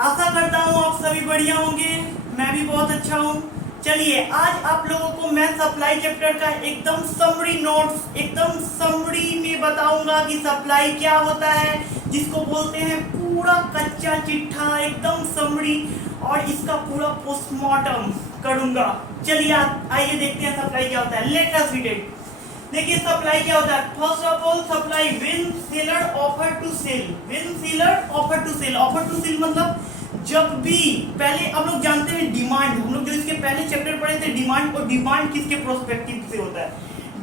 आशा करता हूँ आप सभी बढ़िया होंगे। मैं भी बहुत अच्छा हूँ। चलिए आज आप लोगों को मैं सप्लाई चैप्टर का एकदम समरी नोट्स, एकदम समरी में बताऊंगा कि सप्लाई क्या होता है, जिसको बोलते हैं पूरा कच्चा चिट्ठा, एकदम समरी, और इसका पूरा पोस्टमार्टम करूंगा। चलिए आइए देखते हैं सप्लाई क्या होता है। Let us read it. देखिए सप्लाई क्या होता है। First of all supply when seller offer to sell. When seller offer to sell, offer to sell मतलब जब भी, पहले हम लोग जानते हैं डिमांड, हम लोग जो इसके पहले चैप्टर पढ़े थे डिमांड, और डिमांड किसके प्रोस्पेक्टिव से होता है?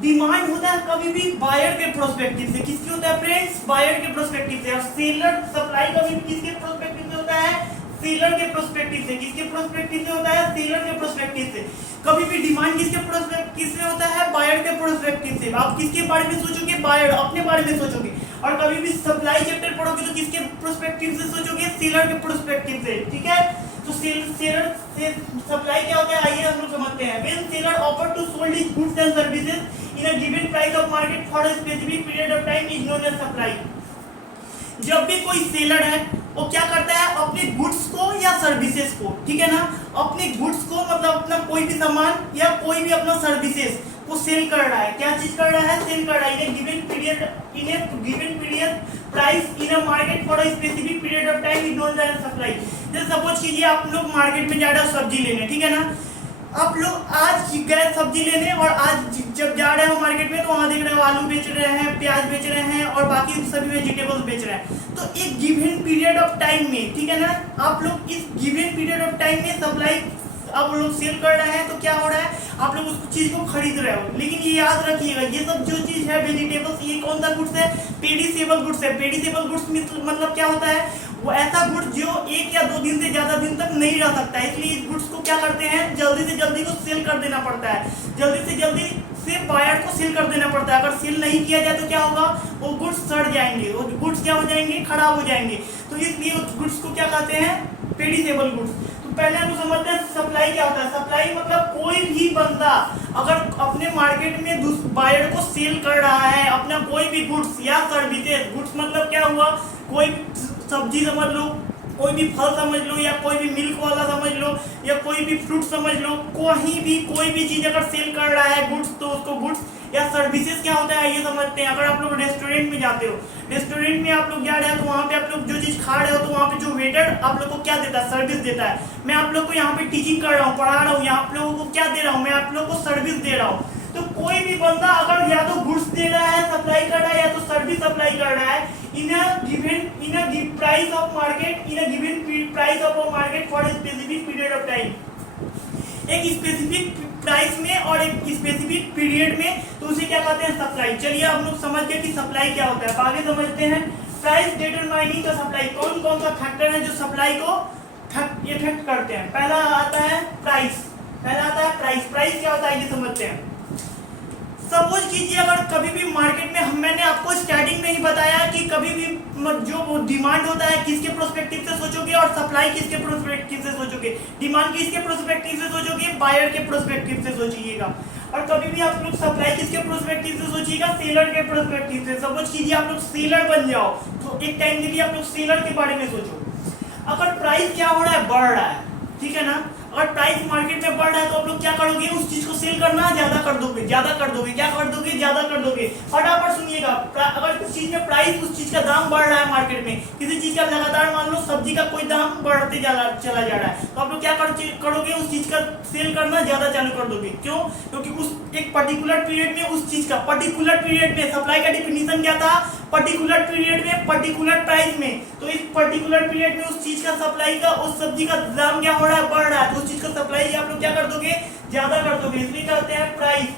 डिमांड होता है कभी भी बायर के प्रोस्पेक्टिव से। किसकी होता है फ्रेंड्स? बायर के प्रोस्पेक्टिव से। और सेलर सप्लाई कभी भी किसके प्रोस्पेक्टिव से होता है? सेलर के प्रोस्पेक्टिव से। किसके प्रोस्पेक्टिव से होता है? सेलर के प्रोस्पेक्टिव से। कभी भी डिमांड किसके प्रोस्पेक्टिव से होता है? बायर के प्रोस्पेक्टिव से। आप किसके बारे में सोचोगे? बायर, अपने बारे में सोचोगे। और कभी भी सप्लाई चैप्टर पढ़ोगे तो किसके प्रोस्पेक्टिव से सोचोगे? सेलर के प्रोस्पेक्टिव से। ठीक है, तो सेलर से सप्लाई क्या होता है आइए हम लोग समझते हैं। When seller offer to sold his goods and services in a given price of market for a specific period of time is known as supply. जब भी कोई सेलर है वो क्या करता है? अपने गुड्स को या सर्विसेज को, ठीक है ना, अपने गुड्स को मतलब अपना कोई भी सामान या कोई भी अपना सर्विसेज को सेल कर रहा है। क्या चीज कर रहा है? सेल कर रहा है in a given period price in a market for a specific period of time is known as supply. जैसे सपोज कीजिए आप लोग मार्केट में जा रहे हो सब्जी लेने, ठीक है ना, आप लोग आज गए सब्जी लेने, और आज जब जा रहे हो मार्केट में तो वहां देख रहे हो आलू बेच रहे हैं, प्याज बेच रहे हैं और बाकी सभी वेजिटेबल्स बेच रहे हैं। तो एक गिवन पीरियड ऑफ टाइम में, ठीक है ना, आप लोग इस गिवन पीरियड ऑफ टाइम में सप्लाई आप लोग सेल कर रहे हैं, तो क्या हो रहा है? आप लोग उस चीज को खरीद रहे हो। लेकिन ये याद रखिएगा ये सब जो चीज है वेजिटेबल्स, ये कौन सा गुड्स है? पेरिसेबल गुड्स है। पेरिसेबल गुड्स मतलब क्या होता है? वो ऐसा गुड्स जो एक या दो दिन से ज्यादा दिन तक नहीं रह सकता है। इसलिए इस गुड्स को क्या करते हैं? जल्दी से जल्दी को सेल कर देना पड़ता है। जल्दी से जल्दी से बायर को सेल कर देना पड़ता है। अगर सेल नहीं किया जाए तो क्या होगा? वो गुड्स सड़ जाएंगे, वो गुड्स क्या हो जाएंगे? खराब हो जाएंगे। तो इसलिए उस गुड्स को क्या कहते हैं? Perishable goods. तो पहले हम समझते हैं सप्लाई क्या होता है। सप्लाई मतलब कोई भी बंदा अगर अपने मार्केट में बायर को सेल कर रहा है अपना कोई भी गुड्स या सर्विसेज, गुड्स मतलब क्या हुआ? कोई सब्जी समझ लो, कोई भी फल समझ लो, या कोई भी मिल्क वाला समझ लो, या कोई भी फ्रूट समझ लो, कहीं भी कोई भी चीज अगर सेल कर रहा है गुड्स, तो उसको गुड्स या सर्विसेज क्या होता है ये समझते हैं। अगर आप लोग रेस्टोरेंट में जाते हो, रेस्टोरेंट में आप लोग जा रहे हो तो वहाँ पे आप लोग जो चीज खा रहे हो तो वहाँ पे जो वेटर आप लोग को क्या देता है? सर्विस देता है। मैं आप लोग को यहाँ पे टीचिंग कर रहा हूँ, पढ़ा रहा हूँ, यहाँ आप लोगों को क्या दे रहा हूँ? मैं आप लोग को सर्विस दे रहा हूँ। तो कोई भी बंदा अगर या तो गुड्स दे रहा है, सप्लाई कर रहा है, या तो सर्विस सप्लाई कर रहा है in a given price of market, in a given price of market for a specific period of time, एक स्पेसिफिक प्राइस में और एक स्पेसिफिक पीरियड में, तो उसे क्या कहते हैं? सप्लाई। चलिए आप लोग समझ गए कि सप्लाई क्या होता है। आगे समझते हैं प्राइस डिटरमाइनिंग का सप्लाई। कौन कौन सा फैक्टर है जो सप्लाई को इफेक्ट करते हैं? पहला आता है प्राइस। प्राइस क्या होता है ये समझते हैं। सपोज कीजिए अगर कभी भी मार्केट में मैंने आपको स्टार्टिंग में ही बताया कि कभी भी जो डिमांड होता है किसके प्रोस्पेक्टिव से सोचोगे, और सप्लाई किसके प्रोस्पेक्टिव से सोचोगे? डिमांड किसके प्रोस्पेक्टिव से सोचोगे? बायर के प्रोस्पेक्टिव से सोचिएगा। और कभी भी आप लोग सप्लाई किसके प्रोस्पेक्टिव से सोचिएगा? सेलर के प्रोस्पेक्टिव से। सपोज कीजिए आप लोग सेलर बन जाओ तो एक टाइम के लिए आप लोग सेलर के बारे में सोचो। अगर प्राइस क्या हो रहा है? बढ़ रहा है, ठीक है ना। अगर प्राइस मार्केट में बढ़ रहा है तो आप लोग क्या करोगे? उस चीज को सेल करना ज्यादा कर दोगे। क्या कर दोगे? ज्यादा कर दोगे। फटाफट सुनिएगा, अगर उस चीज में प्राइस, उस चीज का दाम बढ़ रहा है मार्केट में, किसी चीज का लगातार मान लो सब्जी का कोई दाम बढ़ते चला जा रहा है, तो आप लोग क्या करोगे? उस चीज का सेल करना ज्यादा चालू कर दोगे। क्यों? क्योंकि उस एक पर्टिकुलर पीरियड में उस चीज का, पर्टिकुलर पीरियड में, सप्लाई का डिफिनीशन क्या था? पर्टिकुलर पीरियड में पर्टिकुलर प्राइस में। तो इस पर्टिकुलर पीरियड में उस चीज का सप्लाई का, उस सब्जी का दाम क्या हो रहा है? बढ़ रहा है। तो उस चीज का सप्लाई आप लोग क्या कर दोगे? ज्यादा कर दोगे। इसलिए कहते हैं प्राइस।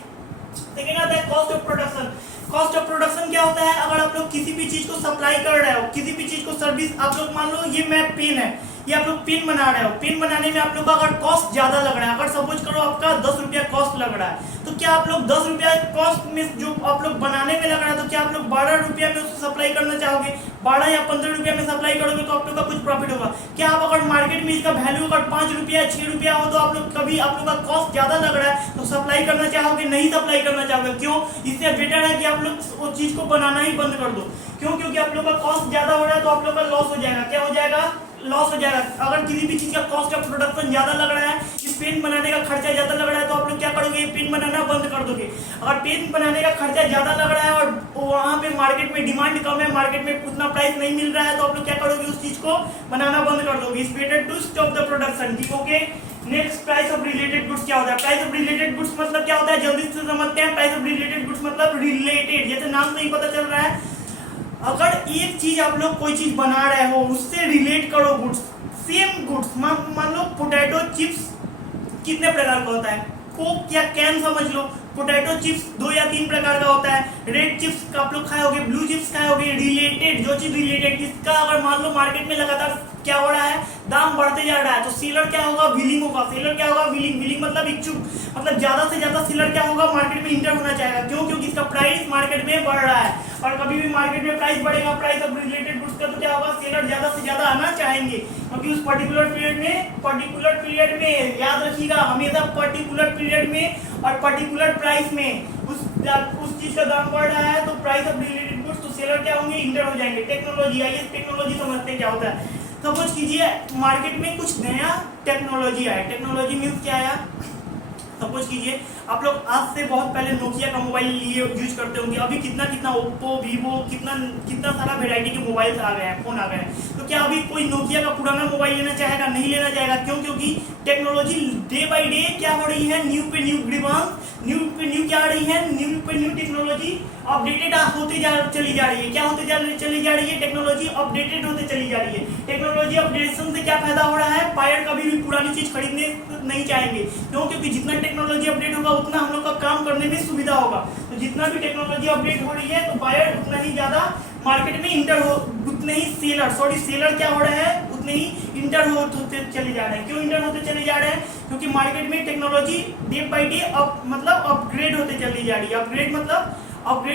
सेकेंड आता है cost of production. Cost of production क्या होता है? अगर आप लोग किसी भी चीज को सप्लाई कर रहे हो, किसी भी चीज को सर्विस, आप लोग मान लो ये मैं पेन है, ये आप लोग पेन बना रहे हो, पेन बनाने में आप लोग का अगर कॉस्ट ज्यादा लग रहा है, अगर सपोज करो आपका 10 रुपया कॉस्ट लग रहा है, तो क्या आप लोग 10 रुपया कॉस्ट में जो आप लोग बनाने में लग रहा है, तो क्या आप लोग 12 रुपया में उसको सप्लाई करना चाहोगे? 12 या 15 रुपया में सप्लाई करोगे तो आप लोग का कुछ प्रॉफिट होगा। क्या आप अगर मार्केट में इसका वैल्यू अगर 5 रुपया 6 रुपया हो, तो आप लोग कभी आप लोग का कॉस्ट ज्यादा लग रहा है तो सप्लाई करना चाहोगे? नहीं सप्लाई करना चाहोगे। क्यों? इससे बेटर है कि आप लोग उस चीज को बनाना ही बंद कर दो। क्यों? क्योंकि आप लोग का कॉस्ट ज्यादा हो रहा है तो आप लोग का लॉस हो जाएगा। क्या हो जाएगा? लॉस हो जाएगा। अगर किसी भी चीज का कॉस्ट ऑफ प्रोडक्शन ज्यादा लग रहा है, इस पेन बनाने का खर्चा ज्यादा लग रहा है, तो आप लोग क्या करोगे, पेन बनाना बंद कर दोगे। अगर पेन बनाने का खर्चा ज्यादा लग रहा है और वहां पे मार्केट में डिमांड कम है, मार्केट में उतना प्राइस नहीं मिल रहा है, तो आप लोग क्या करोगे, उस चीज को बनाना बंद कर दोगे। It's better to stop the production, ठीक okay. Next, price of related goods क्या होता है? प्राइस ऑफ रिलेटेड गुड्स मतलब क्या होता है, जल्दी से समझते हैं। प्राइस ऑफ रिलेटेड गुड्स मतलब रिलेटेड, जैसे नाम से ही पता चल रहा है, अगर एक चीज आप लोग कोई चीज बना रहे हो, उससे रिलेट करो गुड्स, सेम गुड्स। मान लो पोटैटो चिप्स कितने प्रकार का होता है, कोक या कैन समझ लो। पोटैटो चिप्स 2 या 3 प्रकार का होता है। रेड चिप्स आप लोग खाए होगे, ब्लू चिप्स खाए होगे। रिलेटेड, जो चीज रिलेटेड, इसका अगर मान लो मार्केट में लगातार क्या हो रहा है, दाम बढ़ते जा रहा है, तो सेलर क्या होगा, विलिंग होगा। सेलर क्या होगा, विलिंग। विलिंग मतलब इच्छुक, मतलब ज्यादा से ज्यादा सेलर क्या होगा, मार्केट में इंटर होना चाहेगा। क्यों? क्योंकि इसका प्राइस मार्केट में बढ़ रहा है, और कभी भी मार्केट में प्राइस बढ़ेगा प्राइस ऑफ रिलेटेड गुड्स का, तो क्या होगा, सेलर ज्यादा से ज्यादा आना चाहेंगे, क्योंकि उस पर्टिकुलर पीरियड में याद रखिएगा, हमेशा पर्टिकुलर पीरियड में और पर्टिकुलर प्राइस में उस चीज का दाम बढ़ रहा है, तो प्राइस ऑफ रिलेटेड गुड्स, तो सेलर क्या होंगे, इंटर हो जाएंगे। टेक्नोलॉजी, आइए टेक्नोलॉजी समझते हैं क्या होता है। सपोज कीजिए मार्केट में कुछ नया टेक्नोलॉजी आया। टेक्नोलॉजी मीन्स क्या आया, सपोज कीजिए आप लोग आज से बहुत पहले नोकिया का मोबाइल लिए यूज करते होंगे। अभी कितना ओप्पो, वीवो, कितना सारा वेराइटी के मोबाइल आ गए हैं, फोन आ गए हैं। तो क्या अभी कोई नोकिया का पुराना मोबाइल लेना चाहेगा? नहीं लेना चाहेगा। क्यों? क्योंकि टेक्नोलॉजी डे बाय डे क्या हो रही है, न्यू पे न्यू ग्रीवांस, न्यू पे न्यू क्या आ रही है, न्यू पे न्यू टेक्नोलॉजी अपडेटेड होती चली जा रही है। क्या होते चली जा रही है, टेक्नोलॉजी अपडेटेड होते चली जा रही है। टेक्नोलॉजी अपडेशन से क्या फायदा हो रहा है, बायर कभी भी पुरानी चीज खरीदने नहीं चाहेंगे। क्यों? क्योंकि जितना टेक्नोलॉजी अपडेट होगा उतना हम लोग का काम करने में सुविधा होगा। तो जितना भी टेक्नोलॉजी अपडेट हो रही है, तो बायर उतना ही ज्यादा मार्केट में इंटर हो, उतने ही सेलर क्या हो रहे हैं, उतने ही इंटर होते चले जा रहे हैं। क्यों इंटर होते चले जा रहे हैं? क्योंकि मार्केट में टेक्नोलॉजी डे बाय डे मतलब अपग्रेड होते चली जा रही है। अपग्रेड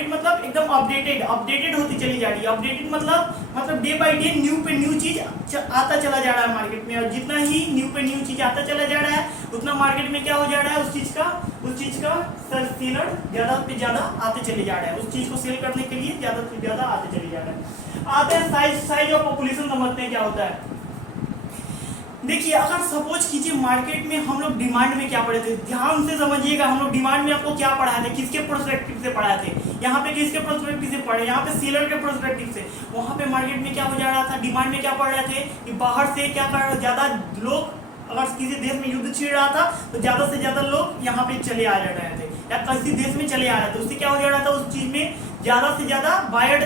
मतलब एकदम अपडेटेड होती चली जा रही है। अपडेटेड मतलब डे बाय डे न्यू पे न्यू चीज आता चला जा रहा है मार्केट में, और जितना ही न्यू पे न्यू चीज आता चला जा रहा है, उतना मार्केट में क्या हो जा रहा है, उस चीज का सेलर ज्यादा से ज्यादा आते चले जा रहा है। उस चीज को सेल करने के लिए ज्यादा से ज्यादा आते चले जा रहा है। आते हैं साइज ऑफ पॉपुलेशन, समझते हैं क्या होता है। देखिए, अगर सपोज कीजिए मार्केट में हम लोग डिमांड में क्या पढ़े थे, ध्यान से समझिएगा। हम लोग डिमांड में आपको क्या पढ़ाए थे, किसके प्रोस्पेक्टिव से पढ़ाए थे? यहाँ पे किसके प्रोस्पेक्टिव से पढ़े, यहाँ पे सेलर के प्रोस्पेक्टिव से। वहाँ पे मार्केट में क्या हो जा रहा था, डिमांड में क्या पढ़ रहे थे कि बाहर से क्या कर ज्यादा लोग, अगर किसी देश में युद्ध छिड़ रहा था तो ज्यादा से ज्यादा लोग यहाँ पे चले आ रहे थे, या किसी देश में चले आ रहे थे। उससे क्या हो जा रहा था, उस चीज में ज्यादा से ज्यादा बायर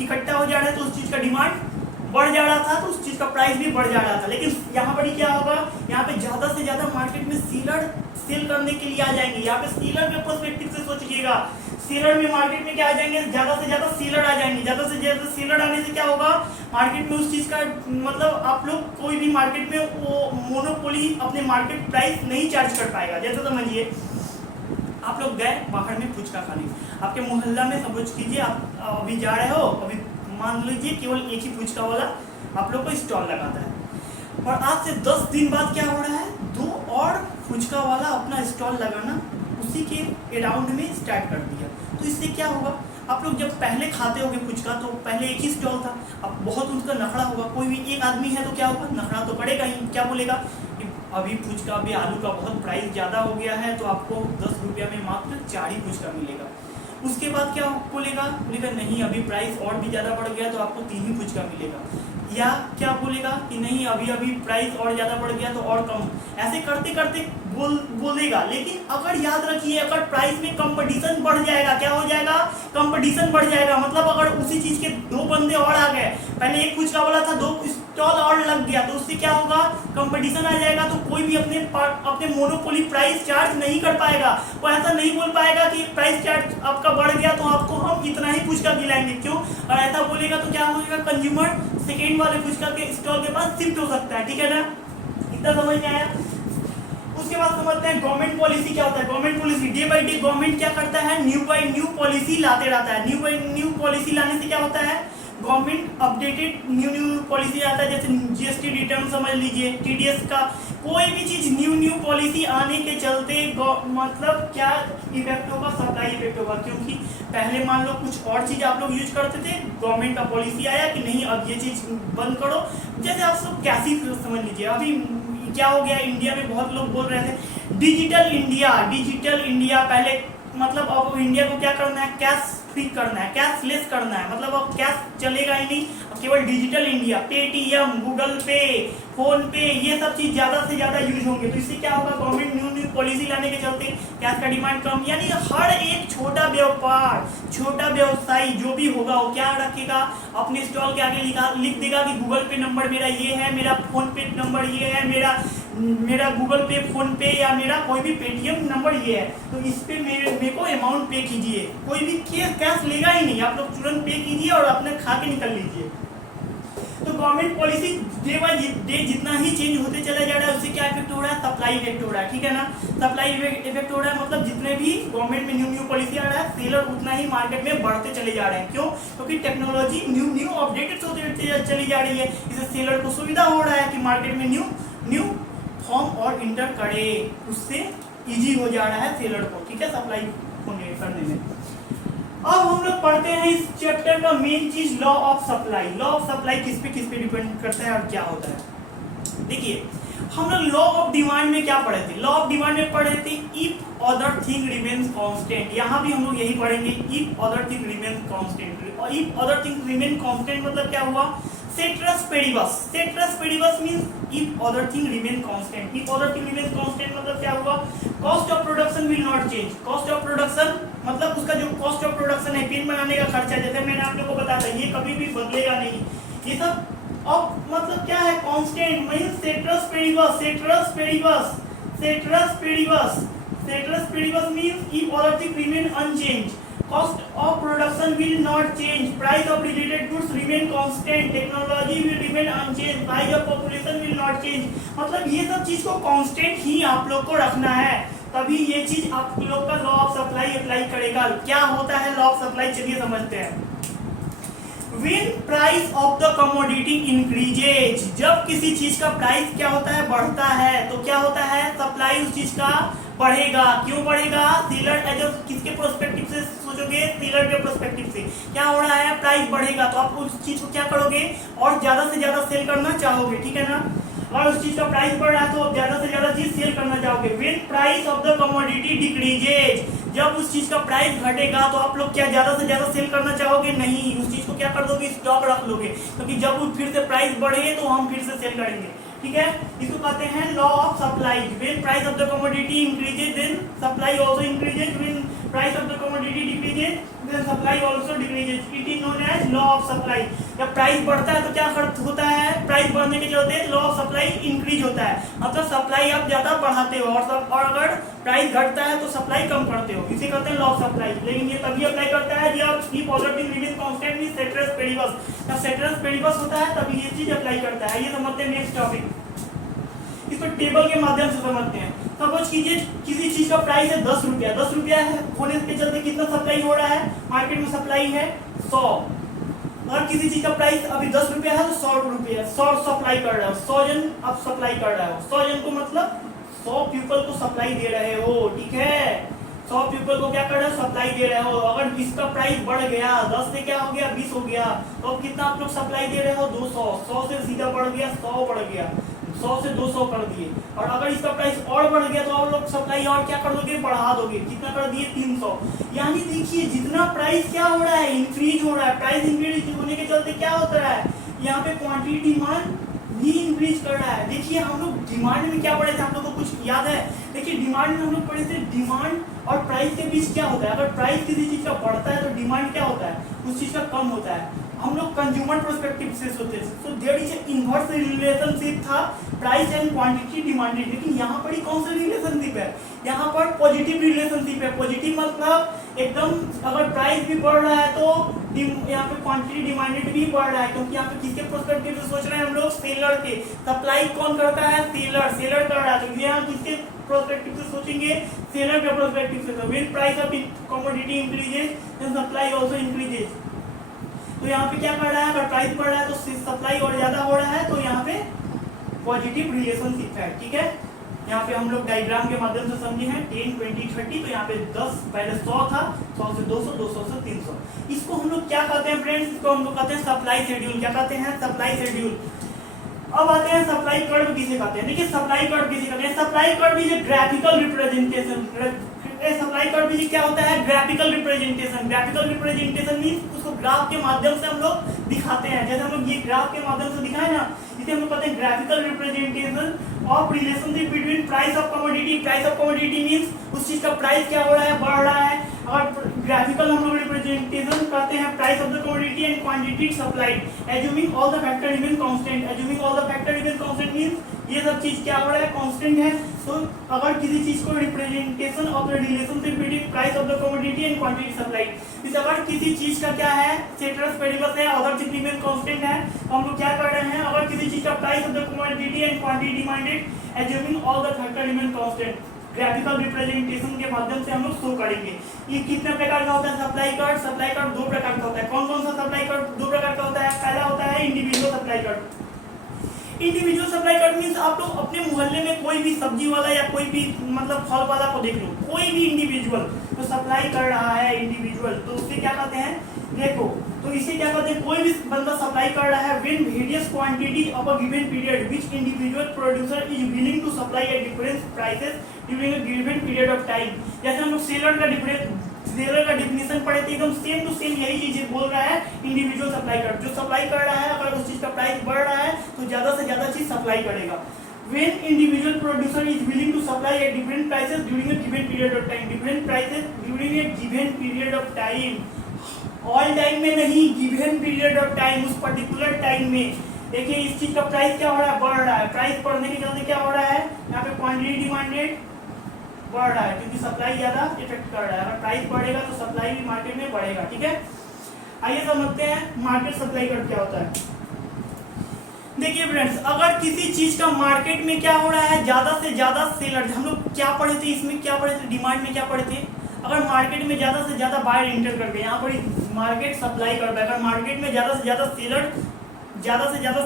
इकट्ठा हो जा रहे थे, तो उस चीज का डिमांड बढ़ जा रहा था, तो उस चीज का प्राइस भी बढ़ जा रहा था। लेकिन यहाँ पर क्या होगा, यहाँ पे ज्यादा से ज्यादा मार्केट में सेलर सेल करने के लिए आ जाएंगे। यहाँ पे सेलर के पर्सपेक्टिव से सोचिएगा, सेलर में मार्केट में क्या आ जाएंगे, ज्यादा से ज्यादा सेलर आ जाएंगे। ज्यादा से ज्यादा सेलर आने से क्या होगा, मार्केट में उस चीज का मतलब आप लोग कोई भी मार्केट में वो मोनोपोली अपने मार्केट प्राइस नहीं चार्ज कर पाएगा। जैसे समझिए आप लोग गए बाहर में फुचका खाने, आपके मोहल्ला में सपोज कीजिए आप अभी जा रहे हो, अभी मान लीजिए केवल एक ही फुचका वाला आप लोग को स्टॉल लगाता है, और आज से 10 दिन बाद क्या हो रहा है, 2 और फुचका वाला अपना स्टॉल लगाना उसी के अराउंड में स्टार्ट कर दिया। तो इससे क्या होगा, आप लोग जब पहले खाते होगे फुचका तो पहले एक ही स्टॉल था, अब बहुत उसका नखड़ा होगा। कोई भी एक आदमी है तो क्या होगा, नखड़ा तो करेगा ही। क्या बोलेगा कि अभी फुचका, अभी आलू का बहुत प्राइस ज़्यादा हो गया है, तो आपको 10 रुपया में मात्र 4 ही फुचका मिलेगा। उसके बाद क्या बोलेगा नहीं, अभी प्राइस और भी ज़्यादा बढ़ गया तो आपको 3 ही फुचका मिलेगा। या क्या बोलेगा कि नहीं, अभी प्राइस और ज़्यादा बढ़ गया तो और कम। ऐसे करते करते बोलेगा। लेकिन अगर याद रखिए, अगर प्राइस में कंपटीशन बढ़ जाएगा, क्या हो जाएगा, कंपटीशन बढ़ जाएगा। मतलब अगर उसी चीज़ के 2 बंदे और आ गए, पहले एक फुचका वाला था, 2 स्टॉल और लग गया, तो उससे क्या होगा, कंपटीशन आ जाएगा। तो कोई भी अपने मोनोपोली प्राइस चार्ज नहीं कर पाएगा। वो ऐसा नहीं बोल पाएगा कि प्राइस चार्ज आपका बढ़ गया तो आपको हम इतना ही फुचका खिलाएंगे। क्यों? और ऐसा बोलेगा तो क्या होगा, कंज्यूमर सेकेंड वाले फुचका के स्टॉल के पास शिफ्ट हो सकता है। ठीक है ना, इतना समझ में आया। उसके बाद समझते हैं गवर्नमेंट पॉलिसी क्या होता है। Government policy, day by day government क्या करता है, न्यू बाय न्यू पॉलिसी लाते रहता है। न्यू बाय न्यू पॉलिसी लाने से क्या होता है, गवर्नमेंट अपडेटेड न्यू पॉलिसी आता है। जैसे जीएसटी रिटर्न समझ लीजिए, टीडीएस का कोई भी चीज न्यू पॉलिसी आने के चलते मतलब क्या इफेक्ट होगा, सप्लाई इफेक्ट होगा। क्योंकि पहले मान लो कुछ और चीज आप लोग यूज करते थे, गवर्नमेंट का पॉलिसी आया कि नहीं अब ये चीज बंद करो। जैसे आप सब कैसी समझ लीजिए, अभी क्या हो गया इंडिया में, बहुत लोग बोल रहे थे डिजिटल इंडिया। पहले मतलब अब इंडिया को क्या करना है, कैश फ्री करना है, कैशलेस करना है, मतलब अब कैश चलेगा ही नहीं, अब केवल डिजिटल इंडिया। पेटीएम, गूगल पे, फोन पे, ये सब चीज ज्यादा से ज्यादा यूज होंगे। तो इससे क्या होगा, गवर्नमेंट न्यू पॉलिसी लाने के चलते कैश का डिमांड कम, यानी हर एक छोटा व्यापार, छोटा व्यवसायी जो भी होगा वो क्या रखेगा, अपने स्टॉल के आगे लिख देगा कि गूगल पे नंबर मेरा ये है, मेरा फोन पे नंबर ये है, मेरा गूगल पे, फोन पे या मेरा कोई भी पेटीएम नंबर ये है, तो इस पे मेरे को अमाउंट पे कीजिए। कोई भी कैश लेगा ही नहीं, आप लोग तुरंत पे कीजिए और अपने खा के निकल लीजिए। तो government policy day by day जितना ही चेंज होते चला जा रहा है, उससे क्या इफेक्ट हो रहा है, सप्लाई इफेक्ट हो रहा है, ठीक है ना। सप्लाई इफेक्ट हो रहा है, मतलब जितने भी गवर्नमेंट में न्यू पॉलिसी आ रहा है, सेलर उतना ही मार्केट में बढ़ते चले जा रहे हैं। क्यों, क्योंकि टेक्नोलॉजी न्यू अपडेटेड होती चली जा रही है। इससे सेलर को सुविधा हो रहा है कि मार्केट में न्यू फॉर्म और इंटर करे, उससे इजी हो जा रहा है सेलर को, ठीक है, सप्लाई करने में। अब हम लोग पढ़ते हैं इस चैप्टर का मेन चीज, law of supply. Law of supply किस पे डिपेंड करता है और क्या होता है। देखिए हम लोग लॉ ऑफ डिमांड में क्या पढ़े थे, लॉ ऑफ डिमांड में पढ़े थे if other thing remains constant. यहाँ भी हम लोग यही पढ़ेंगे, if other thing remains constant. और if other thing remain constant मतलब क्या हुआ, ceteris paribus। ceteris paribus means if other thing remain constant। if other thing remains constant मतलब क्या हुआ, cost of production will not change। cost of production मतलब उसका जो cost of production है, पेन बनाने का खर्चा, जैसे मैंने आप लोगों को बताया था, ये कभी भी बदलेगा नहीं। ये सब अब मतलब क्या है, constant means ceteris paribus। ceteris paribus ceteris paribus ceteris paribus means if other thing remain unchanged, cost of production will not change, price of related goods remain constant, technology will remain unchanged, size of population will not change। मतलब ये सब चीज को constant ही आप लोग को रखना है, तभी ये चीज आप लोग का लॉ ऑफ सप्लाई अप्लाई करेगा। क्या होता है लॉ ऑफ सप्लाई, चलिए समझते हैं। When price of the commodity increases, जब किसी चीज का प्राइस क्या होता है, बढ़ता है, तो क्या होता है, सप्लाई उस चीज का बढ़ेगा। क्यों बढ़ेगा, सेलर एज किसके प्रोस्पेक्टिव से सोचोगे, सेलर के प्रोस्पेक्टिव से क्या हो रहा है, प्राइस बढ़ेगा, तो आप उस चीज को क्या करोगे, और ज्यादा से ज्यादा सेल करना चाहोगे, ठीक है ना। और उस चीज का प्राइस बढ़ रहा है तो आप ज्यादा से ज्यादा चीज सेल करना चाहोगे। When price of the commodity decreases, जब उस चीज का प्राइस घटेगा तो आप लोग क्या ज्यादा से ज्यादा सेल करना चाहोगे, नहीं, उस चीज को क्या कर दोगे, स्टॉक रख लोगे, क्योंकि जब फिर से प्राइस बढ़े तो हम फिर से सेल करेंगे, ठीक है। इसको कहते हैं law of supply. When price of the commodity increases then supply also increases, when price of the commodity decreases then supply also decreases. It is known as law of supply. जब price बढ़ता है तो क्या होता है, price बढ़ने के चलते लॉ ऑफ सप्लाई इंक्रीज होता है, मतलब सप्लाई आप ज्यादा बढ़ाते हो, और अगर प्राइस घटता है तो सप्लाई कम करते हो, इसे कहते हैं लॉ ऑफ सप्लाई। लेकिन ये तभी अप्लाई करता है जब if other thing remain constant means ceteris paribus। जब ceteris paribus होता है तभी ये चीज अप्लाई करता है। ये समझते हैं नेक्स्ट टॉपिक, इसको टेबल के माध्यम से समझते हैं। सपोज कीजिए किसी चीज का प्राइस है 10 रुपया, 10 रुपया होने के चलते कितना सप्लाई हो रहा है, मार्केट में सप्लाई है 100। अगर किसी चीज का प्राइस अभी 10 रुपया है तो 100 रुपया 100 सप्लाई कर रहे हो, 100 जन आप सप्लाई कर रहे हो, 100 जन को मतलब 100 पीपल को सप्लाई दे रहे हो, ठीक है। 100 पीपल को क्या कर रहे हो, सप्लाई दे रहे हो। अगर इसका प्राइस बढ़ गया, 10 से क्या हो गया 20 हो गया, तो अब कितना आप लोग सप्लाई दे रहे हो, 200। 100 से सीधा बढ़ गया 100 बढ़ गया, 100 से 200 कर दिए। और अगर इसका प्राइस और बढ़ गया तो आप लोग सप्लाई और क्या कर दोगे, बढ़ा दोगे, कितना कर दिए 300। यानी देखिए जितना प्राइस क्या हो रहा है, इंक्रीज हो रहा है। प्राइस इंक्रीज होने के चलते क्या होता है, यहाँ पे क्वांटिटी डिमांड भी इंक्रीज कर रहा है। देखिए हम लोग डिमांड में क्या पढ़े थे, आप लोग को कुछ याद है, देखिए डिमांड में हम लोग पढ़े थे डिमांड और प्राइस के बीच क्या होता है, अगर प्राइस किसी चीज का बढ़ता है तो डिमांड क्या होता है, उस चीज का कम होता है। हम लोग कंज्यूमर पर्सपेक्टिव से सोचते हैं, so there is inverse relationship था प्राइस एंड क्वांटिटी डिमांडेड। लेकिन यहाँ पर ही कौन सा रिलेशनशिप है, यहाँ पर पॉजिटिव रिलेशनशिप है। पॉजिटिव मतलब एकदम अगर प्राइस भी बढ़ रहा है तो यहाँ पे क्वांटिटी डिमांडेड भी बढ़ रहा है, क्योंकि यहाँ पे किसके पर्सपेक्टिव से सोच रहे हैं हम लोग, सेलर के। सप्लाई कौन करता है, सेलर कर रहा है, तो यहाँ किसके पर्सपेक्टिव से सोचेंगे, सेलर के पर्सपेक्टिव से। तो when price of commodity increases then supply also increases. तो यहाँ पे क्या कर रहा है, अगर प्राइस बढ़ रहा है तो सप्लाई और ज्यादा हो रहा है, तो यहाँ पे पॉजिटिव रिलेशनशिप है, ठीक है। यहाँ पे हम लोग डायग्राम के माध्यम से समझे हैं 10, 20, 30। तो यहाँ पे 10 पहले 100 था, 100 से 200, 200 से 300। इसको हम लोग क्या कहते हैं फ्रेंड्स? इसको हम लोग कहते हैं सप्लाई शेड्यूल। क्या कहते हैं? Supply schedule. अब आते हैं सप्लाई कर्व किसे कहते हैं। देखिए सप्लाई कर्व किसे कहते हैं? Supply curve is a graphical representation. Supply curve क्या होता है? Graphical representation. Graphical representation means उसको ग्राफ के माध्यम से हम लोग दिखाते हैं। जैसे हम लोग ये ग्राफ के माध्यम से दिखाए ना, इसे हम लोग कहते हैं graphical representation of relationship between price of commodity. Price of commodity means उस चीज का प्राइस क्या हो रहा है, बढ़ रहा है। और ग्राफिकल हम लोग रिप्रेजेंटेशन करते हैं price of the commodity and quantity supplied, assuming all the factor remain constant. Assuming all the factor remain constant means ये सब चीज क्या हो रहा है, कांस्टेंट है। तो अगर किसी चीज को representation of the relationship between price of the commodity and quantity supplied, इस अगर किसी चीज का क्या है, सेटरस वेरिएबल है, अदर चीज रिमेन कांस्टेंट है, तो हम लोग क्या कर रहे हैं, अगर किसी चीज का price of the commodity and quantity demanded, assuming all the factor remain constant, graphical representation के माध्यम से हम लोग शो करेंगे। ये कितने प्रकार का होता है सप्लाई कर्व? सप्लाई कर्व दो प्रकार का होता है। कौन कौन सा सप्लाई कर्व दो प्रकार का होता है? पहला होता है individual supply curve. Individual supply curve means आप लोग अपने मोहल्ले में कोई भी सब्जी वाला या कोई भी मतलब फल वाला को देख लो, कोई भी इंडिविजुअल तो सप्लाई कर रहा है इंडिविजुअल, तो उसे क्या कहते हैं? देखो तो इसे क्या कहते हैं? कोई भी बंदा सप्लाई कर रहा है when various quantity of a given period which individual producer is willing to supply at different prices during a given period of time. जैसे हम लोग सेलर का डिफिनेशन पढ़े थे, एकदम सेम टू सेम यही चीज बोल रहा है इंडिविजुअल सप्लाई कर्व। जो सप्लाई कर रहा है अगर उस चीज का प्राइस बढ़ रहा है तो ज्यादा से ज्यादा चीज सप्लाई करेगा। When individual producer is willing to supply at different prices during a given period of time, different prices during a given period of time, all time में नहीं, given period of time, उस particular time में। देखिए इस चीज का price क्या हो रहा है, बढ़ रहा है। प्राइस बढ़ने के चलते क्या हो रहा है, यहाँ पे क्वांटिटी डिमांडेड बढ़ रहा है क्योंकि सप्लाई ज्यादा इफेक्ट कर रहा है। अगर प्राइस बढ़ेगा तो सप्लाई भी मार्केट में बढ़ेगा, ठीक है। आइए समझते हैं मार्केट सप्लाई कर्व क्या होता है। देखिए फ्रेंड्स, अगर किसी चीज का मार्केट में क्या हो रहा है, ज्यादा से ज्यादा सेलर, हम लोग क्या पढ़े थे इसमें, क्या पढ़े थे डिमांड में, क्या पढ़े थे, अगर मार्केट में ज्यादा से ज्यादा बायर इंटर कर गए, यहाँ पर मार्केट सप्लाई कर रहा है, अगर मार्केट में ज्यादा से ज्यादा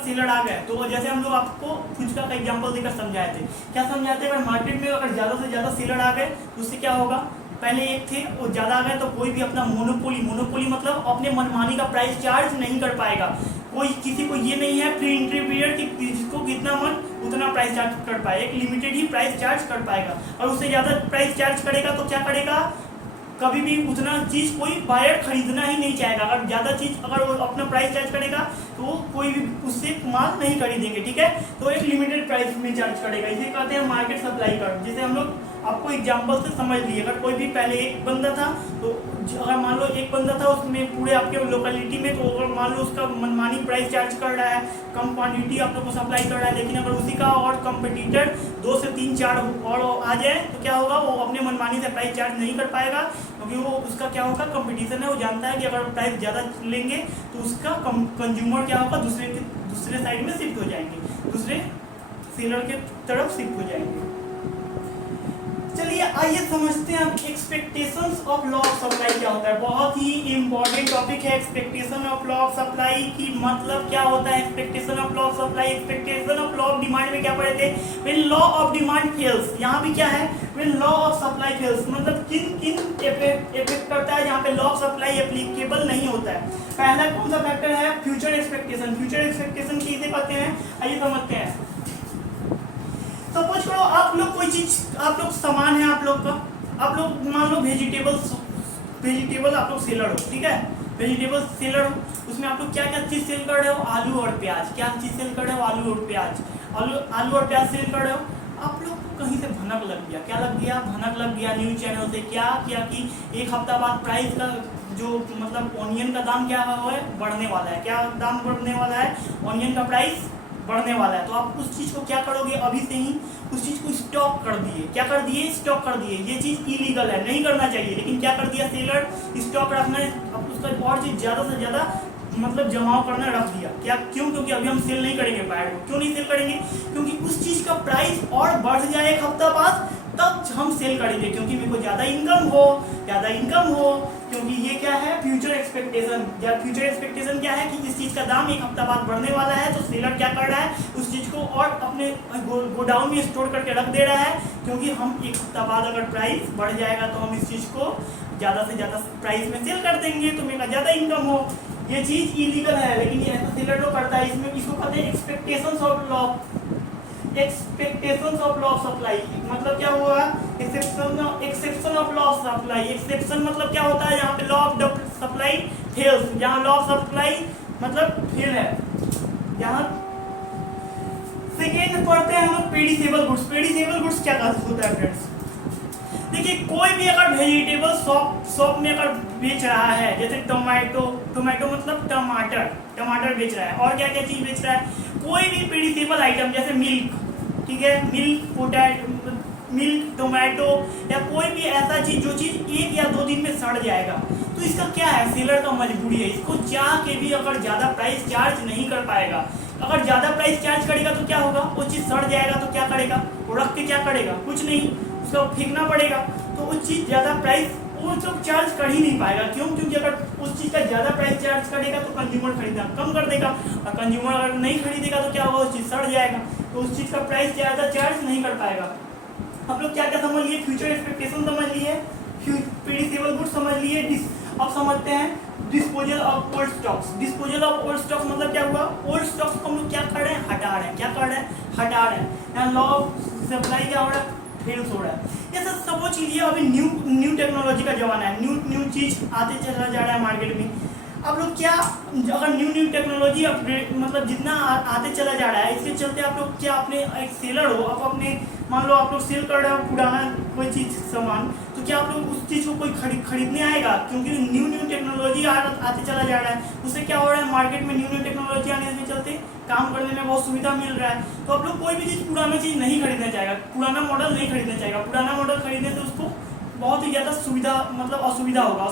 सेलर आ गए, तो जैसे हम लोग आपको फुचका का एग्जांपल देकर समझाए थे, क्या समझाते हैं, अगर मार्केट में अगर ज्यादा से ज्यादा सेलर आ गए तो उससे क्या होगा, पहले एक थे वो ज्यादा आ गए तो कोई भी अपना मोनोपोली मतलब अपने मनमानी का प्राइस चार्ज नहीं कर पाएगा। कोई किसी को ये नहीं है फ्री एंट्री पीरियड कि जिसको कितना मन उतना प्राइस चार्ज कर पाए, एक लिमिटेड ही प्राइस चार्ज कर पाएगा। और उससे ज्यादा प्राइस चार्ज करेगा तो क्या करेगा, कभी भी उतना चीज कोई बायर खरीदना ही नहीं चाहेगा। अगर ज्यादा चीज अगर वो अपना प्राइस चार्ज करेगा तो कोई भी उससे माल नहीं खरीदेंगे, ठीक है। तो एक लिमिटेड प्राइस में चार्ज करेगा, इसे कहते हैं मार्केट सप्लाई कर्व। जैसे हम लोग आपको एग्जांपल से समझ लिए, अगर कोई भी पहले एक बंदा था तो अगर मान लो एक बंदा था उसमें पूरे आपके लोकेलिटी में, तो अगर मान लो उसका मनमानी प्राइस चार्ज कर रहा है, कम क्वांटिटी आप लोग को सप्लाई कर रहा है, लेकिन अगर उसी का और कंपटीटर 2 से 3 4 और आ जाए तो क्या होगा, वो अपने मनमानी से प्राइस चार्ज नहीं कर पाएगा क्योंकि वो उसका क्या होगा, कंपटीशन है, वो जानता है कि अगर प्राइस ज़्यादा लेंगे तो उसका कंज्यूमर क्या होगा, दूसरे साइड में शिफ्ट हो जाएंगे, दूसरे सेलर के तरफ शिफ्ट हो जाएंगे। चलिए आइए समझते हैं अब expectations of law of supply क्या होता है। बहुत ही इंपॉर्टेंट टॉपिक है expectation of law of supply की मतलब क्या होता है। Expectation of law of supply, expectation of law of demand में क्या पढ़े थे, when law of demand fails, यहाँ भी क्या है, when law of supply fails, मतलब किन इफेक्ट करता है जहाँ पे लॉ ऑफ सप्लाई एप्लीकेबल नहीं होता है। पहला कौन सा फैक्टर है, फ्यूचर एक्सपेक्टेशन। फ्यूचर एक्सपेक्टेशन किसे कहते हैं, आइए समझते हैं। सपोज करो आप लोग कोई चीज, आप लोग सामान है आप लोग का, आप लोग मान लो वेजिटेबल आप लोग सेलर हो, ठीक है, वेजिटेबल सेलर हो, उसमें आप लोग क्या क्या चीज सेल कर रहे हो, आलू और प्याज। क्या चीज सेल कर रहे हो, आलू और प्याज। आलू और प्याज सेल कर रहे हो। आप लोग को कहीं से भनक लग गया, क्या लग गया, भनक लग गया न्यूज चैनल से, क्या किया कि एक हफ्ता बाद प्राइस का जो मतलब ऑनियन का दाम क्या है, बढ़ने वाला है। क्या दाम बढ़ने वाला है, ऑनियन का प्राइस बढ़ने वाला है। तो आप उस चीज को क्या करोगे, अभी से ही उस चीज को स्टॉक कर दिए। क्या कर दिए, स्टॉक कर दिए। ये चीज इलीगल है, नहीं करना चाहिए, लेकिन क्या कर दिया सेलर, स्टॉक रखना है, अब उसका और चीज ज्यादा से ज्यादा मतलब जमाव करना रख दिया। क्या, क्यों, क्योंकि अभी हम सेल नहीं करेंगे बाहर को। क्यों नहीं सेल करेंगे, क्योंकि उस चीज का प्राइस और बढ़ जाए एक हफ्ता बाद तब हम सेल करेंगे, क्योंकि मेरे को ज़्यादा इनकम हो, क्योंकि ये क्या है, फ्यूचर एक्सपेक्टेशन। या फ्यूचर एक्सपेक्टेशन क्या है कि इस चीज़ का दाम एक हफ्ता बाद बढ़ने वाला है, तो सेलर क्या कर रहा है, उस चीज़ को और अपने गोडाउन में स्टोर करके रख दे रहा है, क्योंकि हम एक हफ्ता बाद अगर प्राइस बढ़ जाएगा तो हम इस चीज़ को ज़्यादा से ज़्यादा प्राइस में सेल कर देंगे, तो मेरा ज़्यादा इनकम हो। ये चीज़ इलीगल है, लेकिन ये ऐसा सेलर तो करता है। इसमें इसको कहते हैं expectations of law of supply. मतलब क्या हुआ, exception of law of supply. Exception मतलब क्या होता है, यहाँ पे लॉ ऑफ सप्लाई फेल्स, जहाँ लॉ ऑफ सप्लाई मतलब फेल है। यहाँ सेकेंड पढ़ते हैं हम लोग पेरिसेबल गुड्स। पेरिसेबल गुड्स क्या होता है फ्रेंड्स, देखिए कोई भी अगर वेजिटेबल शॉप में अगर बेच रहा है, जैसे टोमेटो मतलब टमाटर बेच रहा है, और क्या क्या चीज बेच रहा है, कोई भी पेरिसेबल आइटम जैसे मिल्क, ठीक है, मिल्क टोमेटो या कोई भी ऐसा चीज जो चीज 1 या 2 दिन में सड़ जाएगा, तो इसका क्या है, सेलर का मजबूरी है, इसको चाह के भी अगर ज्यादा प्राइस चार्ज नहीं कर पाएगा। अगर ज्यादा प्राइस चार्ज करेगा तो क्या होगा, वो चीज सड़ जाएगा तो क्या करेगा, वो रख के क्या करेगा, कुछ नहीं, उसको फेंकना पड़ेगा। तो उस चीज ज्यादा प्राइस वो जो चार्ज कर ही नहीं पाएगा। क्यों, क्योंकि अगर उस चीज का ज्यादा प्राइस चार्ज करेगा तो कंज्यूमर खरीदना कम कर देगा, और कंज्यूमर अगर नहीं खरीदेगा तो क्या होगा, उस चीज सड़ जाएगा, तो उस चीज का प्राइस ज्यादा चार्ज नहीं कर पाएगा। आप लोग क्या क्या समझ लिए, फ्यूचर एक्सपेक्टेशन समझ लिए, पेरिसेबल गुड समझ लिए। अब समझते हैं disposal of old stocks. Disposal of old stocks मतलब क्या हुआ, ओल्ड स्टॉक्स को हम लोग क्या कर रहे हैं, हटा रहे हैं। क्या कर रहे हैं, हटा रहे हैं। यहाँ लॉ ऑफ सप्लाई क्या हो रहा है, फेल्स हो रहा है। ये सब वो चीज़ है, अभी न्यू टेक्नोलॉजी का जमाना है, न्यू चीज़ आते चला जा रहा है मार्केट में। आप लोग क्या, अगर न्यू टेक्नोलॉजी अपग्रेड मतलब जितना आते चला जा रहा है, इसके चलते आप लोग क्या, अपने एक सेलर हो, आप अपने मान लो आप लोग सेल कर रहे हो पुराना कोई चीज़ सामान, तो क्या आप लोग उस चीज़ को कोई खरीदने आएगा, क्योंकि न्यू टेक्नोलॉजी आते चला जा रहा है। उससे क्या हो रहा है, मार्केट में न्यू टेक्नोलॉजी आने के चलते काम करने में बहुत सुविधा मिल रहा है। तो आप लोग कोई भी चीज़ पुराना चीज़ नहीं खरीदना चाहेगा, पुराना मॉडल नहीं खरीदना चाहेगा। पुराना मॉडल खरीदने से उसको बहुत ही ज़्यादा सुविधा मतलब असुविधा होगा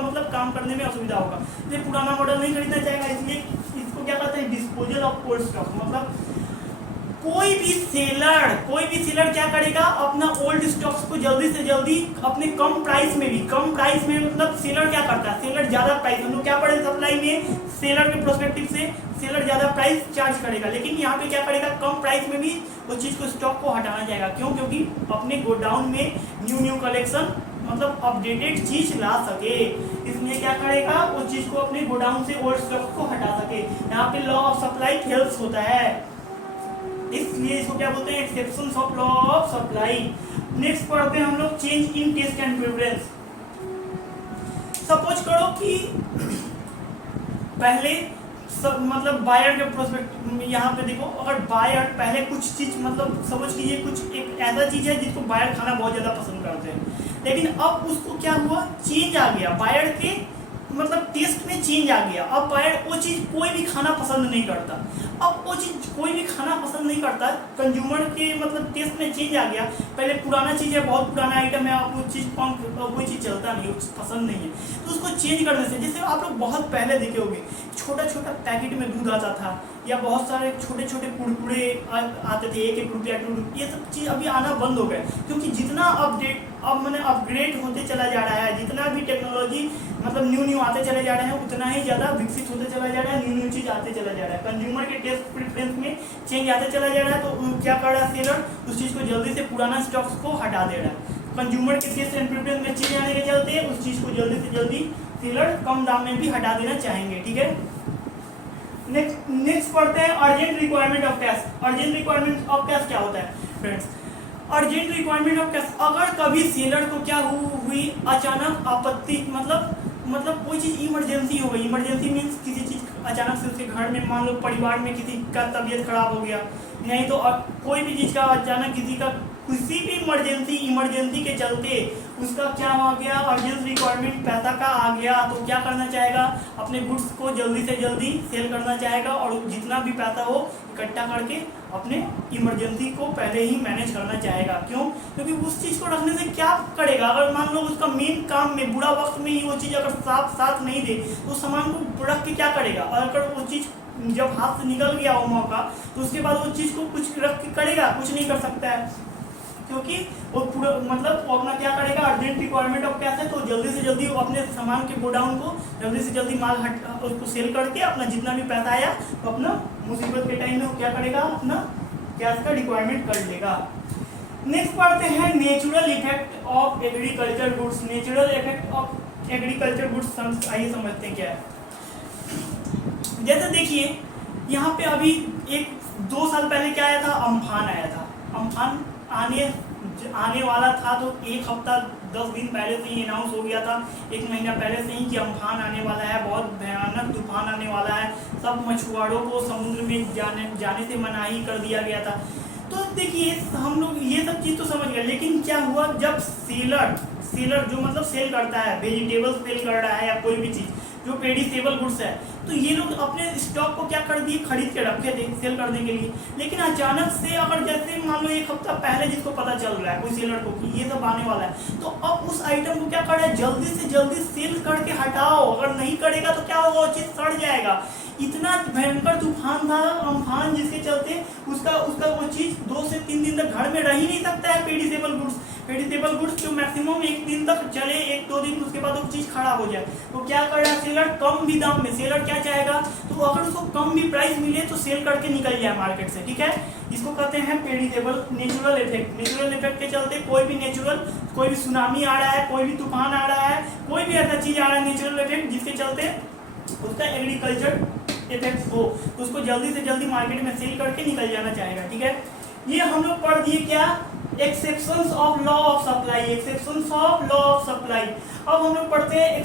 मतलब काम करने में असुविधा होगा, इसलिए पुराना मॉडल नहीं खरीदना चाहेगा। इसलिए इसको क्या कहते हैं, डिस्पोजल ऑफ ओल्ड स्टॉक। मतलब कोई भी सेलर क्या करेगा, अपना ओल्ड स्टॉक्स को जल्दी से जल्दी अपने कम प्राइस में मतलब सेलर क्या करता है, सेलर ज्यादा प्राइस, हम लोग क्या पढ़े सप्लाई में, सेलर के प्रोस्पेक्टिव से सेलर ज्यादा प्राइस चार्ज करेगा, लेकिन यहाँ पे क्या करेगा, कम प्राइस में भी वो चीज को स्टॉक को हटाना चाहेगा। क्यों, क्योंकि अपने गोडाउन में न्यू कलेक्शन मतलब अपडेटेड चीज ला सके, इसलिए क्या करेगा, उस चीज को अपने गोडाउन से ओल्ड स्टॉक को हटा सके। यहाँ पे लॉ ऑफ सप्लाई फेल्स होता है, इसलिए इसको क्या बोलते हैं, exceptions of law of supply. Next पढ़ते हैं हम लोग change in taste and preference. Suppose करो कि पहले मतलब बायर के प्रोस्पेक्ट, यहाँ पे देखो, अगर बायर पहले कुछ चीज मतलब समझ लीजिए कुछ एक ऐसा चीज है जिसको बायर खाना बहुत ज्यादा पसंद करते हैं, लेकिन अब उसको क्या हुआ, चेंज आ गया, बायर के मतलब टेस्ट में चेंज आ गया। अब बायर वो चीज़ कोई भी खाना पसंद नहीं करता, अब वो चीज़ कोई भी खाना पसंद नहीं करता, कंज्यूमर के मतलब टेस्ट में चेंज आ गया। पहले पुराना चीज़ है, बहुत पुराना आइटम है, आप वो चीज़ कोई चीज़ चलता नहीं, पसंद नहीं है, तो उसको चेंज करने से, जैसे आप लोग बहुत पहले देखे होंगे छोटा छोटा पैकेट में दूध आता था, या बहुत सारे छोटे छोटे कुरकुरे आते थे, 1-1 रुपया 2 रुपया, ये सब चीज़ अभी आना बंद हो गए, क्योंकि जितना अपग्रेड होते चला जा रहा है, जितना भी टेक्नोलॉजी मतलब न्यू आते चले जा रहे हैं, उतना ही ज़्यादा विकसित होते चला जा रहा है, न्यू चीज़ आते चला जा रहा है, कंज्यूमर के टेस्ट प्रेफरेंस में चेंज आते चला जा रहा है। तो क्या कर रहा है सेलर, उस चीज़ को जल्दी से पुराना स्टॉक्स को हटा दे रहा है। कंज्यूमर के टेस्ट एंड प्रेफरेंस में चेंज आने के चलते उस चीज़ को जल्दी से जल्दी सेलर कम दाम में भी हटा देना चाहेंगे, ठीक है। नेक्स्ट पढ़ते हैं urgent requirement of cash. Urgent requirement of cash क्या होता है friends, urgent requirement of cash, अगर कभी सेलर को क्या हुई अचानक आपत्ति, मतलब कोई चीज़ इमरजेंसी हो गई, इमरजेंसी मीन्स किसी चीज़ अचानक से उसके घर में मान लो परिवार में किसी का तबीयत खराब हो गया, नहीं तो कोई भी चीज़ का अचानक किसी का किसी भी इमरजेंसी के चलते उसका क्या हो गया, अर्जेंट रिक्वायरमेंट पैसा का आ गया, तो क्या करना चाहेगा, अपने गुड्स को जल्दी से जल्दी सेल करना चाहेगा, और जितना भी पैसा हो इकट्ठा करके अपने इमरजेंसी को पहले ही मैनेज करना चाहेगा। क्यों, क्योंकि उस चीज़ को रखने से क्या करेगा, अगर मान लो उसका मेन काम में बुरा वक्त में ही वो चीज़ अगर साथ नहीं दे, तो सामान को रख के क्या करेगा, और अगर वो चीज़ जब हाथ से निकल गया वो मौका, तो उसके बाद वो चीज़ को कुछ रख के करेगा, कुछ नहीं कर सकता है, क्योंकि वो पूरा मतलब वो अपना क्या करेगा, अर्जेंट रिक्वायरमेंट ऑफ कैश है तो जल्दी से जल्दी वो अपने सामान के गोडाउन को जल्दी से जल्दी माल उसको सेल करके अपना जितना भी पैसा आया तो अपना मुसीबत के टाइम में वो क्या करेगा, अपना कैश का रिक्वायरमेंट कर लेगा। नेक्स्ट पढ़ते हैं natural effect of agriculture goods. Natural effect of agriculture goods आइए समझते हैं क्या है। जैसे देखिए यहाँ पे अभी एक 2 साल पहले क्या आया था, अम्फान आया था। अम्फान आने वाला था तो 1 हफ्ता 10 दिन पहले से ही अनाउंस हो गया था, 1 महीना पहले से ही कि अम्फान आने वाला है, बहुत भयानक तूफान आने वाला है। सब मछुआरों को समुद्र में जाने से मनाही कर दिया गया था। तो देखिए हम लोग ये सब चीज़ तो समझ गए, लेकिन क्या हुआ जब सेलर जो मतलब सेल करता है, वेजिटेबल सेल कर रहा है या कोई भी चीज़ जो पेरिसेबल गुड्स है, तो ये लोग अपने स्टॉक को क्या कर दिए, खरीद के रखे थे सेल करने के लिए। लेकिन अचानक से अगर जैसे मान लो 1 हफ्ता पहले जिसको पता चल रहा है कोई सेलर को कि ये सब आने वाला है, तो अब उस आइटम को क्या कर रहा है, जल्दी से जल्दी सेल करके हटाओ। अगर नहीं करेगा तो क्या होगा, वो चीज़ सड़ जाएगा। इतना भयंकर तूफान था अम्फान, जिसके चलते उसका वो चीज़ 2 से 3 दिन तक घर में रह ही नहीं सकता है। पेरिसेबल गुड्स जो मैक्सिमम 1 दिन तक चले, 1-2 दिन, उसके बाद वो चीज़ खराब हो जाए। तो क्या कर रहा है सेलर, कम भी दाम में। सेलर क्या चाहेगा, तो अगर उसको कम भी प्राइस मिले तो सेल करके निकल जाए मार्केट से, ठीक है। इसको कहते हैं perishable natural effect. Natural effect के चलते कोई भी सुनामी आ रहा है, कोई भी तूफान आ रहा है, कोई भी ऐसा चीज़ आ रहा है नेचुरल इफेक्ट जिसके चलते उसका एग्रीकल्चर इफेक्ट हो, तो उसको जल्दी से जल्दी मार्केट में सेल करके निकल जाना चाहेगा, ठीक है। ये हम लोग पढ़ दिए क्या, exceptions of law of supply. Exceptions of law of supply. अब हम लोग पढ़ते हैं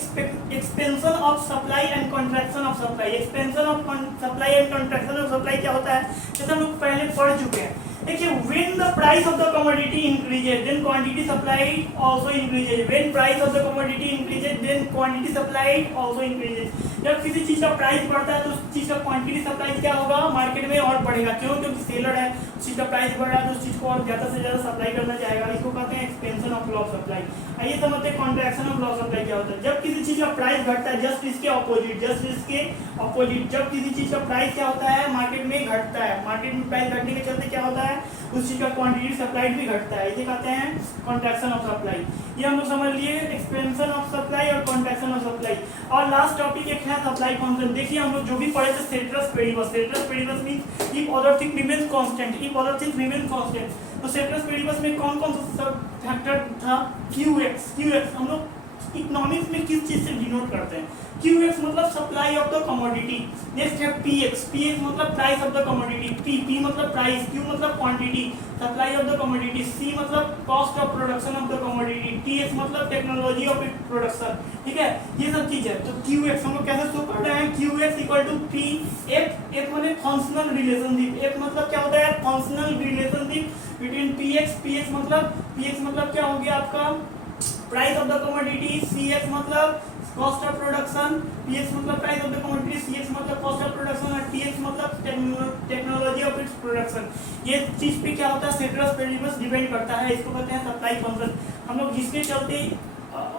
expansion of supply and contraction of supply. Expansion of supply and contraction of supply क्या होता है, जैसे हम लोग पहले पढ़ चुके हैं। देखिए, when the price of the commodity increases, then quantity supplied also increases. When price of the commodity increases, then quantity supplied also increases. जब किसी चीज का प्राइस बढ़ता है तो उस चीज का क्वांटिटी सप्लाई क्या होगा, मार्केट में और बढ़ेगा। क्यों, क्योंकि सेलर है, उस चीज का प्राइस बढ़ रहा है तो उस चीज को और ज्यादा से ज्यादा सप्लाई करना चाहेगा। इसको कहते हैं expansion of law of supply. आइए समझते हैं contraction of law of supply क्या होता है। जब किसी चीज का प्राइस घटता है, जस्ट इसके ऑपोजिट जब किसी चीज का प्राइस क्या होता है, मार्केट में घटता है। मार्केट में प्राइस घटने के चलते क्या होता है, उस चीज का क्वांटिटी सप्लाइड भी घटता है। इसे कहते हैं कॉन्ट्रैक्शन ऑफ सप्लाई। ये हम लोग समझ लिए एक्सपेंशन ऑफ सप्लाई और कॉन्ट्रैक्शन ऑफ सप्लाई। और लास्ट टॉपिक एक है सप्लाई फंक्शन। देखिए हम लोग जो भी पढ़े थे citrus Paribas means if other thing remains constant. तो सेट्रस पेरिबस में कौन कौन सा फैक्टर था, क्यूएक्स। हम लोग इकोनॉमिक्स में किस चीज से डिनोट करते हैं, क्यूएक्स मतलब supply of the commodity. Next है पीएक्स मतलब price of the commodity. P मतलब प्राइस, क्यू मतलब quantity, supply of the commodity. C मतलब cost of production of the commodity. TX मतलब टेक्नोलॉजी ऑफ इट प्रोडक्शन, ठीक है। ये सब चीज है। तो क्यूएक्स हम लोग कैसे शो कर रहे हैं, Q X equal to P F मतलब फंक्शनल रिलेशनशिप। एफ मतलब क्या होता है, फंक्शनल रिलेशनशिप बिटवीन पीएक्स मतलब क्या हो गया आपका price of the commodity. CX मतलब कॉस्ट ऑफ प्रोडक्शन। पीएक्स मतलब price of the commodity. CX मतलब कॉस्ट ऑफ प्रोडक्शन और टीएक्स मतलब टेक्नोलॉजी ऑफ इट्स प्रोडक्शन। ये चीज पे क्या होता है, सेट्रस पेरिबस डिपेंड करता है। इसको कहते हैं सप्लाई फंक्शन। हम लोग जिसके चलते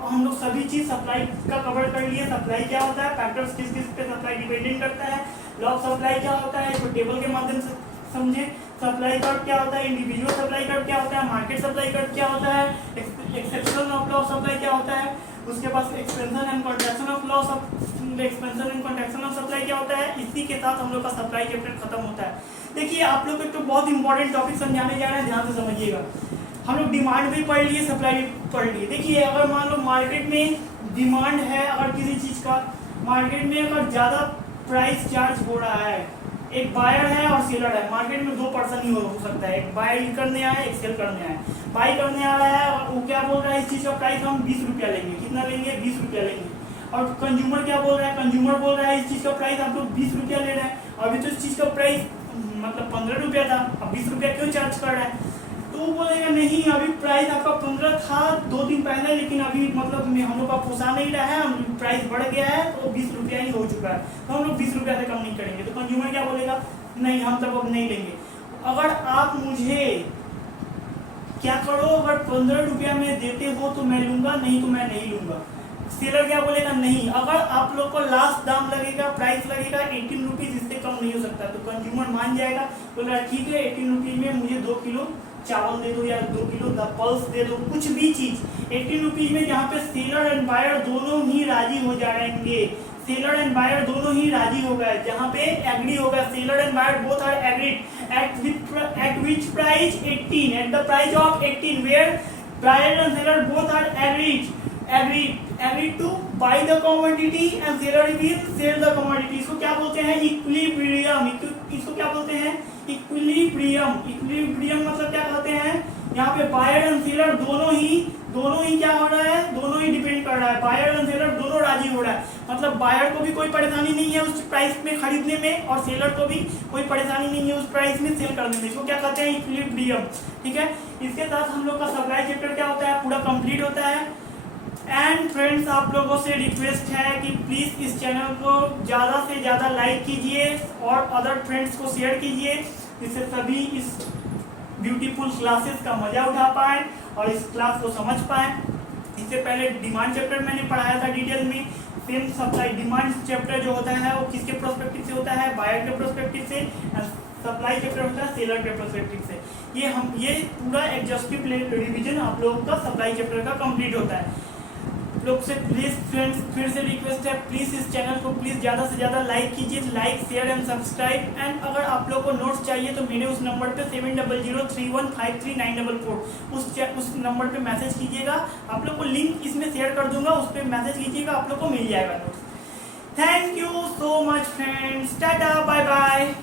हम लोग सभी चीज सप्लाई का कवर कर लिए। सप्लाई क्या होता है, फैक्टर्स किस किस पे सप्लाई डिपेंडेंट करता है। लॉ ऑफ सप्लाई क्या होता है, इसको टेबल के माध्यम से समझे। सप्लाई कर्व क्या होता है, इंडिविजुअल सप्लाई कर्व क्या होता है, मार्केट सप्लाई कर्व क्या होता है, exception of law of supply क्या होता है, उसके पास expansion and contraction of law of expansion and contraction of supply क्या होता है। इसी के साथ हम लोग का सप्लाई चैप्टर खत्म होता है। देखिए आप लोग को तो बहुत इंपॉर्टेंट टॉपिक समझाने जा रहे हैं, ध्यान से समझिएगा। हम लोग डिमांड भी पढ़ लिए, सप्लाई पढ़ लिए। देखिए अगर मान लो मार्केट में डिमांड है, अगर किसी चीज़ का मार्केट में अगर ज़्यादा प्राइस चार्ज हो रहा है, एक बायर है और सेलर है, मार्केट में 2 पर्सन ही हो सकता है, एक बाय करने आया एक सेल करने आया। बाय करने आ रहा है वो क्या बोल रहा है, इस चीज़ का प्राइस हम 20 रुपया लेंगे। कितना लेंगे, 20 रुपया लेंगे। और कंज्यूमर क्या बोल रहा है, कंज्यूमर बोल रहा है इस चीज़ का प्राइस आप लोग 20 रुपया ले रहे हैं। अभी तो इस चीज़ का प्राइस मतलब 15 रुपया था, अब 20 रुपया क्यों चार्ज कर रहा है। तो वो बोलेगा नहीं अभी प्राइस आपका 15 था 2 दिन पहले, लेकिन अभी मतलब हम लोग का पोसा नहीं रहा है, प्राइस बढ़ गया है तो 20 रुपया ही हो चुका है, तो हम लोग 20 रुपया से कम नहीं करेंगे। तो कंज्यूमर क्या बोलेगा, नहीं हम तब अब नहीं लेंगे। अगर आप मुझे क्या करो, अगर 15 रुपया में देते हो तो मैं लूंगा, नहीं तो मैं नहीं लूंगा। सेलर क्या बोलेगा, नहीं अगर आप लोग को लास्ट दाम लगेगा, प्राइस लगेगा 18 रुपीज़, इससे कम नहीं हो सकता। तो कंज्यूमर मान जाएगा, बोला ठीक है 18 रुपीज़ में मुझे 2 किलो चावल दे दो या 2 किलो पल्स दे दो, कुछ भी चीज 18 रुपीज में, जहाँ पे सेलर एंड बायर दोनों ही राजी हो जाएंगे। सेलर एंड बायर दोनों ही राजी हो गए, जहाँ पे एग्री हो गया, seller and buyer both are agreed at which price 18, at the price of 18 where buyer and seller both are agreed to buy the commodity and seller will sell the commodity। इसको क्या बोलते हैं? Equilibrium. इसको क्या बोलते हैं? Equilibrium. Equilibrium मतलब क्या कहते हैं? यहाँ पे बायर एंड सेलर दोनों ही क्या हो रहा है? दोनों ही डिपेंड कर रहा है, बायर एंड सेलर दोनों राजी हो रहा है। मतलब बायर को भी कोई परेशानी नहीं है उस प्राइस में खरीदने में, और सेलर को भी कोई परेशानी नहीं है उस प्राइस में सेल करने में। इसको क्या कहते हैं? इक्विलिब्रियम। ठीक है, इसके साथ हम लोग का सप्लाई चैप्टर क्या होता है? पूरा कंप्लीट होता है। एंड फ्रेंड्स, आप लोगों से रिक्वेस्ट है कि प्लीज इस चैनल को ज़्यादा से ज़्यादा लाइक कीजिए और अदर फ्रेंड्स को शेयर कीजिए, जिससे सभी इस ब्यूटीफुल क्लासेस का मजा उठा पाए और इस क्लास को समझ पाए। इससे पहले डिमांड चैप्टर मैंने पढ़ाया था डिटेल में। सेम सप्लाई डिमांड चैप्टर जो होता है वो किसके प्रोस्पेक्टिव से होता है? बायर के प्रोस्पेक्टिव से। सप्लाई चैप्टर होता है सेलर के प्रोस्पेक्टिव से। ये पूरा एग्जॉस्टिव रिवीजन आप लोगों का सप्लाई चैप्टर का कंप्लीट होता है। लोग से प्लीज फ्रेंड्स फिर से रिक्वेस्ट है, प्लीज इस चैनल को प्लीज ज़्यादा से ज़्यादा लाइक कीजिए, like share and subscribe. And अगर आप लोग को नोट्स चाहिए तो मेरे उस नंबर पे 7003153944 उस नंबर पे मैसेज कीजिएगा। आप लोग को लिंक इसमें शेयर कर दूंगा, उस पर मैसेज कीजिएगा, आप लोग को मिल जाएगा notes. Thank you so much friends, tata bye bye.